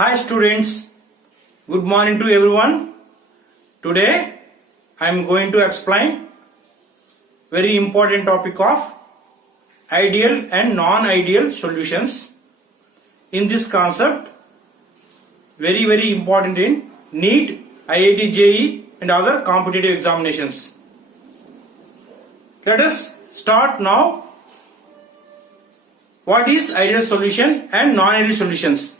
Hi students, good morning to everyone. Today I am going to explain very important topic of ideal and non-ideal solutions. In this concept, very important in NEET, IIT JEE and other competitive examinations. Let us start now. What is ideal solution and non-ideal solutions?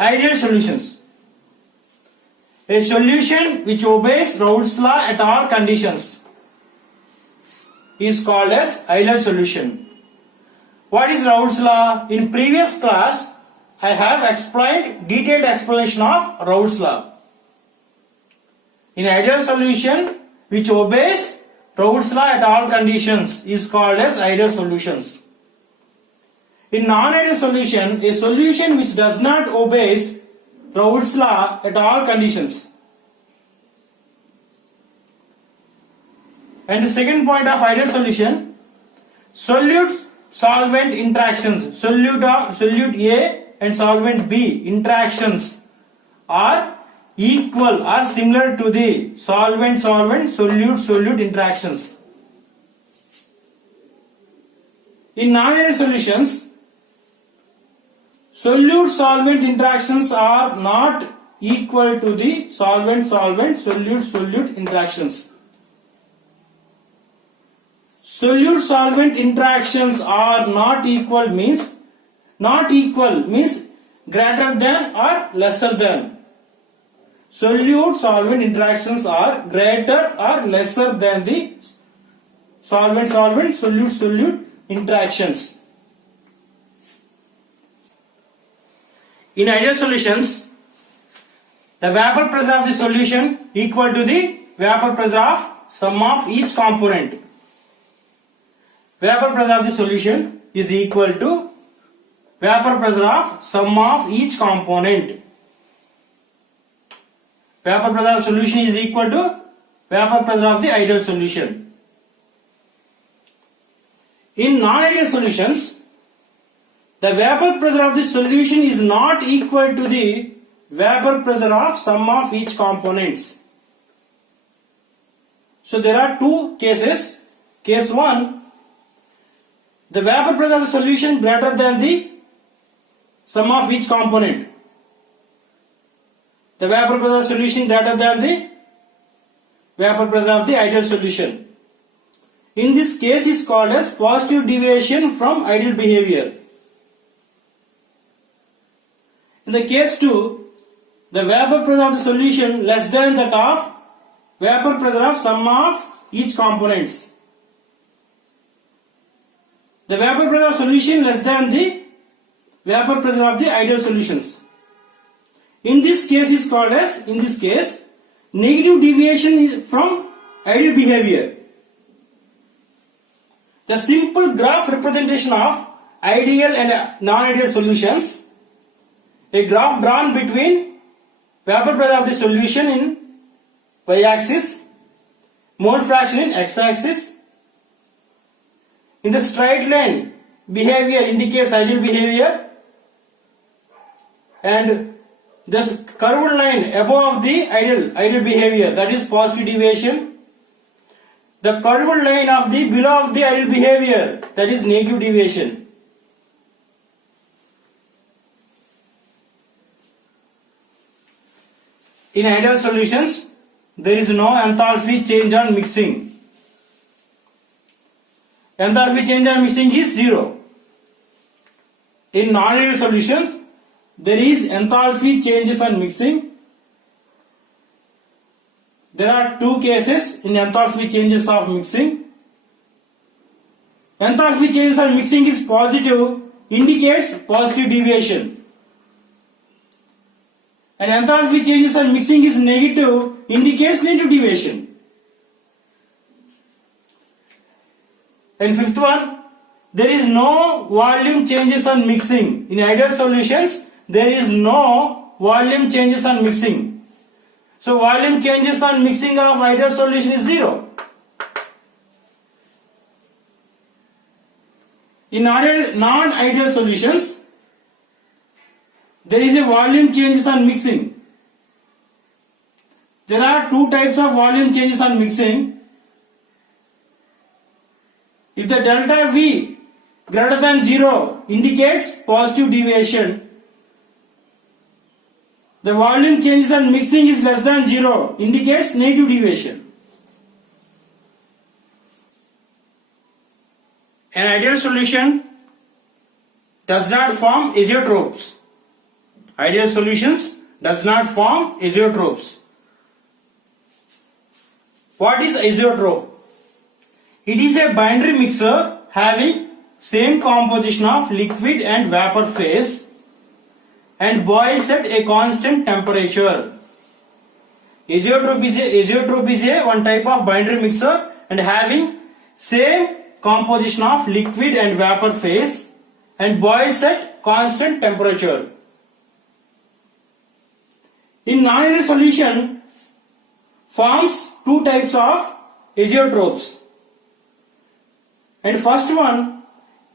Ideal solutions. A solution which obeys Raoult's law at all conditions is called as ideal solution. What is Raoult's law? In previous class, I have explained detailed explanation of Raoult's law. In ideal solution which obeys Raoult's law at all conditions is called as ideal solutions. In non-ideal solution, a solution which does not obey Raoult's law at all conditions. And the second point of ideal solution, solute-solvent interactions. Solute A and solvent B interactions are equal or similar to the solvent-solvent, solute-solute interactions. In non-ideal solutions, solute-solvent interactions are not equal to the solvent-solvent, solute-solute interactions. Solute-solvent interactions are not equal means greater than or lesser than. Solute-solvent interactions are greater or lesser than the solvent-solvent, solute-solute interactions. In ideal solutions, the vapor pressure of the solution equal to the vapor pressure of sum of each component. Vapor pressure of the solution is equal to vapor pressure of sum of each component. Vapor pressure of solution is equal to vapor pressure of the ideal solution. In non-ideal solutions, the vapor pressure of the solution is not equal to the vapor pressure of sum of each components. So there are two cases. Case 1, the vapor pressure of the solution greater than the sum of each component. The vapor pressure of the solution greater than the vapor pressure of the ideal solution. In this case is called as positive deviation from ideal behavior. In the case 2, the vapor pressure of the solution less than that of vapor pressure of sum of each components. The vapor pressure of solution less than the vapor pressure of the ideal solutions. In this case is called as, negative deviation from ideal behavior. The simple graph representation of ideal and non-ideal solutions. A graph drawn between vapor pressure of the solution in y-axis, mole fraction in x-axis. In the straight line, behavior indicates ideal behavior, and this curved line above the ideal behavior, that is positive deviation. The curved line of the below of the ideal behavior, that is negative deviation. In ideal solutions, there is no enthalpy change on mixing. Enthalpy change on mixing is 0. In non-ideal solutions, there is enthalpy changes on mixing. There are two cases in enthalpy changes of mixing. Enthalpy changes on mixing is positive, indicates positive deviation. And enthalpy changes on mixing is negative, indicates negative deviation. And fifth one, there is no volume changes on mixing. In ideal solutions, there is no volume changes on mixing. So volume changes on mixing of ideal solution is 0. In non-ideal solutions, there is a volume changes on mixing. There are two types of volume changes on mixing. If the delta V greater than 0 indicates positive deviation, the volume changes on mixing is less than 0 indicates negative deviation. An ideal solution does not form azeotropes. Ideal solutions does not form azeotropes. What is azeotrope? It is a binary mixture having same composition of liquid and vapor phase and boils at a constant temperature. Azeotrope is a one type of binary mixture and having same composition of liquid and vapor phase and boils at constant temperature. In non-ideal solution forms two types of azeotropes. And first one,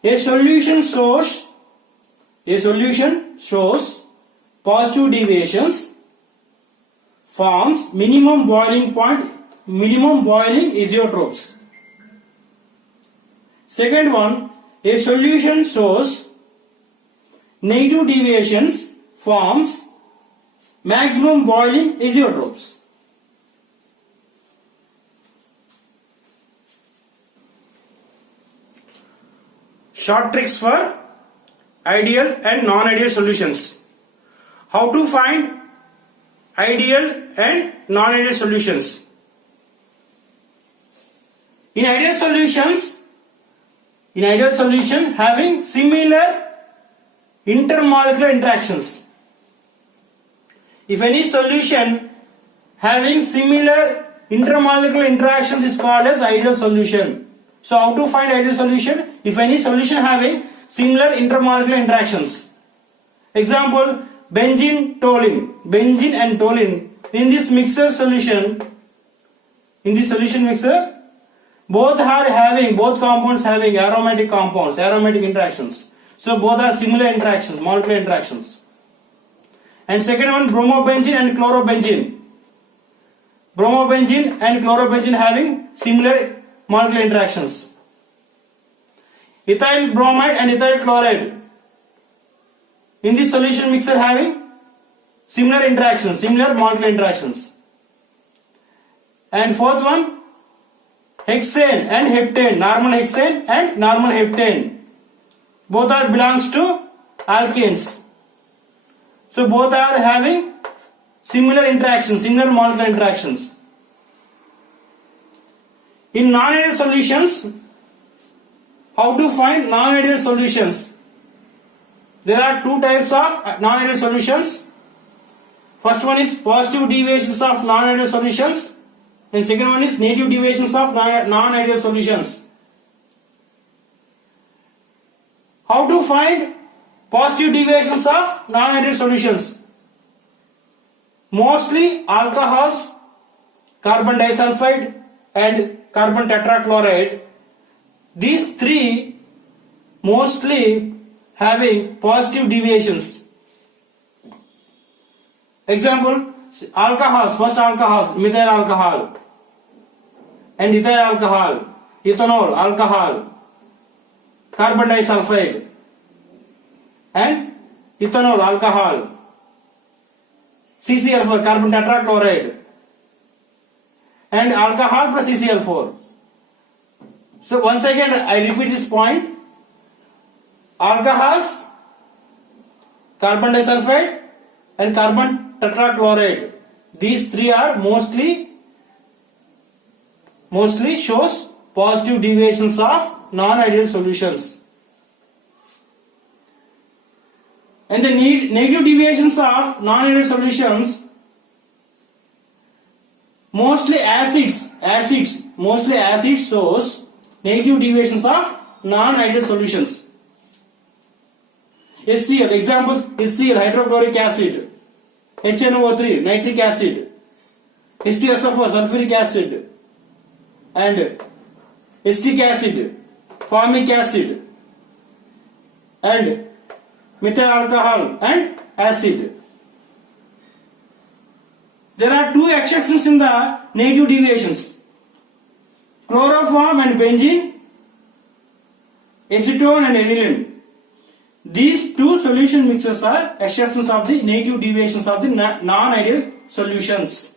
a solution shows positive deviations, forms minimum boiling azeotropes. Second one, a solution shows negative deviations, forms maximum boiling azeotropes. Short tricks for ideal and non-ideal solutions. How to find ideal and non-ideal solutions? In ideal solution having similar intermolecular interactions. If any solution having similar intermolecular interactions is called as ideal solution. So how to find ideal solution? If any solution having similar intermolecular interactions. Example, benzene and toluene. In this solution mixture, both compounds having aromatic interactions. So both are similar interactions, molecular interactions. And second one, bromobenzene and chlorobenzene. Bromobenzene and chlorobenzene having similar molecular interactions. Ethyl bromide and ethyl chloride. In this solution mixture having similar interactions, similar molecular interactions. And fourth one, hexane and heptane, normal hexane and normal heptane. Both are belongs to alkanes. So both are having similar interactions, similar molecular interactions. In non-ideal solutions, how to find non-ideal solutions? There are two types of non-ideal solutions. First one is positive deviations of non-ideal solutions, and second one is negative deviations of non-ideal solutions. How to find positive deviations of non-ideal solutions? Mostly alcohols, carbon disulfide and carbon tetrachloride, these three mostly having positive deviations. Example, alcohols, first alcohols, methyl alcohol and ethyl alcohol, ethanol alcohol, carbon disulfide and ethanol alcohol, CCl4, carbon tetrachloride, and alcohol plus CCl4. So once again I repeat this point. Alcohols, carbon disulfide and carbon tetrachloride. These three are mostly shows positive deviations of non-ideal solutions. And the negative deviations of non-ideal solutions, mostly acids shows negative deviations of non-ideal solutions. HCl, examples HCl, hydrochloric acid, HNO3, nitric acid, H2SO4, sulfuric acid, and acetic acid, formic acid, and methyl alcohol and acid. There are two exceptions in the negative deviations: chloroform and benzene, acetone and aniline. These two solution mixes are exceptions of the negative deviations of the non-ideal solutions.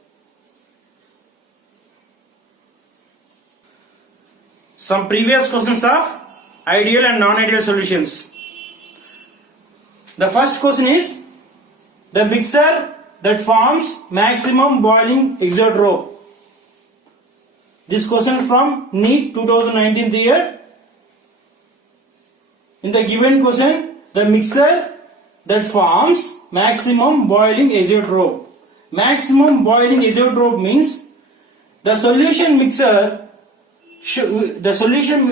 Some previous questions of ideal and non-ideal solutions. The first question is the mixture that forms maximum boiling exotrope. This question from NEET 2019 year. In the given question, the mixture that forms maximum boiling azeotrope. Maximum boiling azeotrope means the solution mixture solution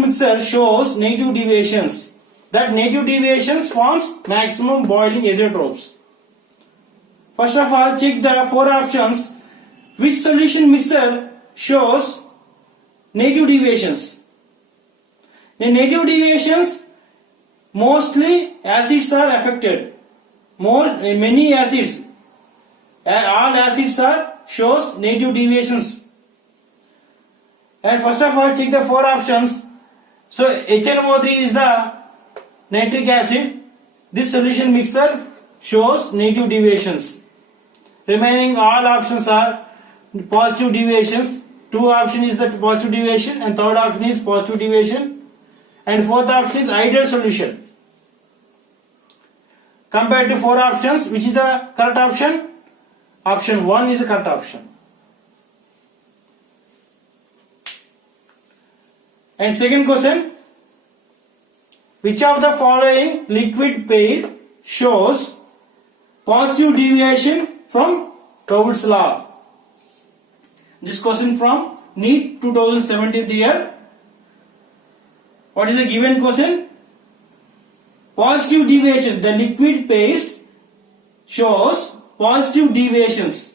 mixture shows negative deviations. That negative deviations forms maximum boiling azeotropes. First of all, check the four options. Which solution mixture shows negative deviations? In negative deviations, mostly acids are affected. Many acids, all acids are shows negative deviations. And first of all, check the four options. So HNO3 is the nitric acid. This solution mixture shows negative deviations. Remaining all options are positive deviations. Two option is the positive deviation and third option is positive deviation. And fourth option is ideal solution. Compared to four options, which is the correct option? Option 1 is the correct option. And second question, which of the following liquid pair shows positive deviation from Raoult's law? This question from NEET 2017 year. What is the given question? Positive deviation. The liquid phase shows positive deviations.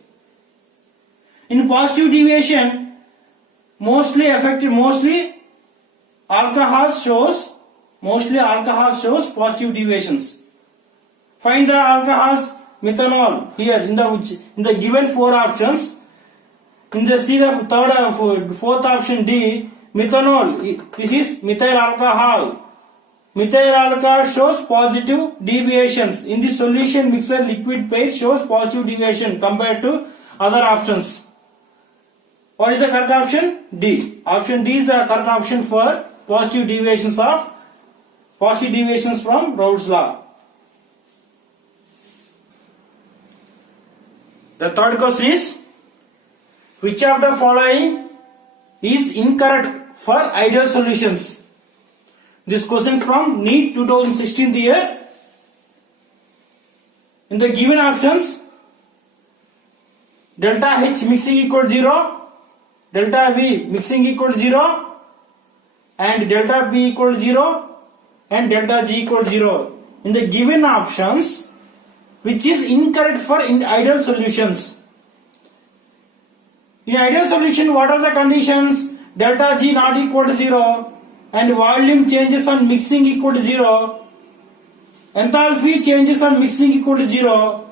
In positive deviation, mostly alcohol shows positive deviations. Find the alcohols. Methanol here in the given four options. In the fourth option D, methanol. This is methyl alcohol. Methyl alcohol shows positive deviations. In the solution mixer, liquid phase shows positive deviation compared to other options. What is the correct option? D. Option D is the correct option for positive deviations from Raoult's law. The third question is, which of the following is incorrect for ideal solutions? This question from NEET 2016 year. In the given options, delta H mixing equal 0, delta V mixing equal 0, and delta P equal 0, and delta G equal 0. In the given options, which is incorrect for ideal solutions? In ideal solution, what are the conditions? Delta G not equal to 0 and volume changes on mixing equal to 0. Enthalpy changes on mixing equal to 0.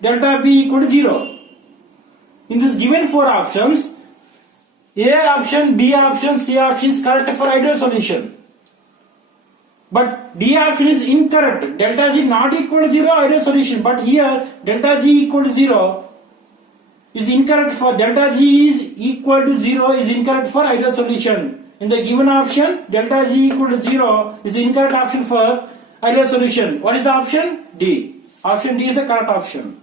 Delta P equal to 0. In this given four options, A option, B option, C option is correct for ideal solution. But D option is incorrect. Delta G not equal to 0, ideal solution. But here delta G equal to 0 is incorrect for delta G is equal to 0 is incorrect for ideal solution. In the given option, delta G equal to 0 is the incorrect option for ideal solution. What is the option? D. Option D is the correct option.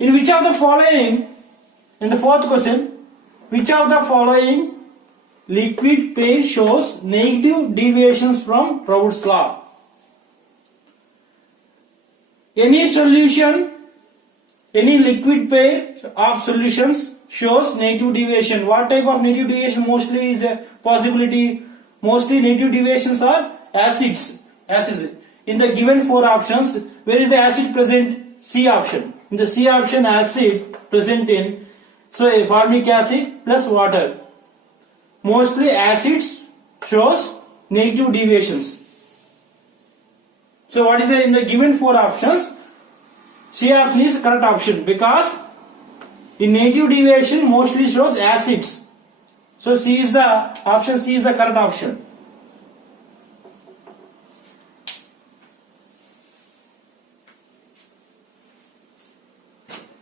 In which of the following, in the fourth question, which of the following liquid pair shows negative deviations from Raoult's law? Any solution, any liquid pair of solutions shows negative deviation. What type of negative deviation mostly is a possibility? Mostly negative deviations are acids. In the given four options, where is the acid present? C option. In the C option, acid present in formic acid plus water. Mostly acids shows negative deviations. So what is there in the given four options? C option is correct option because in negative deviation mostly shows acids. So C is the correct option.